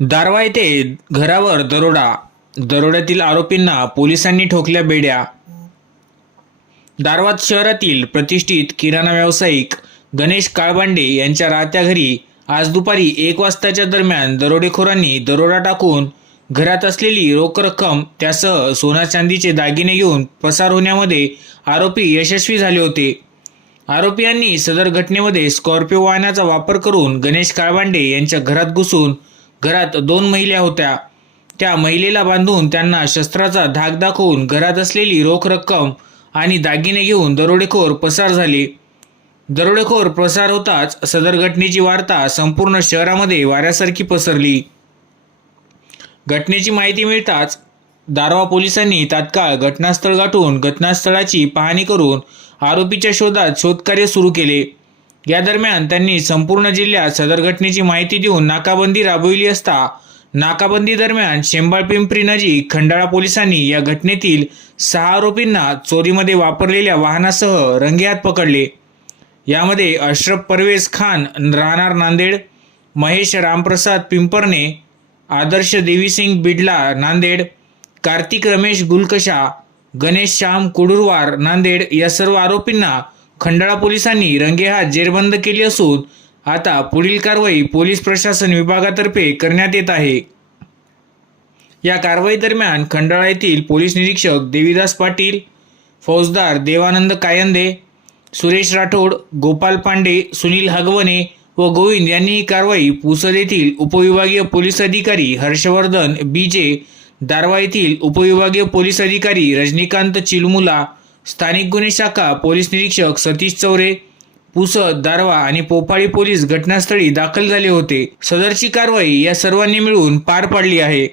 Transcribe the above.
दारवा येथे घरावर दरोडा दरोड्यातील आरोपींना पोलिसांनी ठोकल्या बेड्या. दारवाद शहरातील प्रतिष्ठित किराणा व्यावसायिक गणेश काळबांडे यांच्या राहत्या घरी आज दुपारी एक वाजताच्या दरम्यान दरोडेखोरांनी दरोडा टाकून घरात असलेली रोख रक्कम त्यासह सोना चांदीचे दागिने घेऊन पसार होण्यामध्ये आरोपी यशस्वी झाले होते. आरोपींनी सदर घटनेमध्ये स्कॉर्पिओ वाहनाचा वापर करून गणेश काळबांडे यांच्या घरात घुसून घरात दोन महिला होत्या. त्या महिलेला बांधून त्यांना शस्त्राचा धाक दाखवून घरात असलेली रोख रक्कम आणि दागिने घेऊन दरोडेखोर पसार झाले. दरोडेखोर पसार होताच सदर घटनेची वार्ता संपूर्ण शहरामध्ये वाऱ्यासारखी पसरली. घटनेची माहिती मिळताच दारवा पोलिसांनी तात्काळ घटनास्थळ गाठून घटनास्थळाची पाहणी करून आरोपीच्या शोधात शोधकार्य सुरू केले. या दरम्यान त्यांनी संपूर्ण जिल्ह्यात सदर घटनेची माहिती देऊन नाकाबंदी राबविली असता नाकाबंदी दरम्यान शेंबाळ पिंपरी नजीक खंडाळा पोलिसांनी या घटनेतील सहा आरोपींना चोरीमध्ये वापरलेल्या वाहनासह रंगेहात पकडले. यामध्ये अशरफ परवेज खान राहणार नांदेड महेश रामप्रसाद पिंपरणे आदर्श देवीसिंग बिडला नांदेड कार्तिक रमेश गुलकशा गणेश श्याम कुडुरवार नांदेड या सर्व आरोपींना खंडाळा पोलिसांनी रंगेहात जेरबंद केली असून आता पुढील कारवाई पोलीस प्रशासन विभागातर्फे करण्यात येत आहे. या कारवाई दरम्यान खंडाळा येथील पोलीस निरीक्षक देवीदास पाटील फौजदार देवानंद कायंदे सुरेश राठोड गोपाल पांडे सुनील हगवणे व गोविंद यांनी ही कारवाई पुसद येथील उपविभागीय पोलीस अधिकारी हर्षवर्धन बीजे दारवा येथील उपविभागीय पोलीस अधिकारी रजनीकांत चिलमुला स्थानिक गुन्हे शाखा पोलीस निरीक्षक सतीश चौरे पुसद दारवा आणि पोफाळी पोलीस घटनास्थळी दाखल झाले होते. सदरची कारवाई या सर्वांनी मिळून पार पाडली आहे.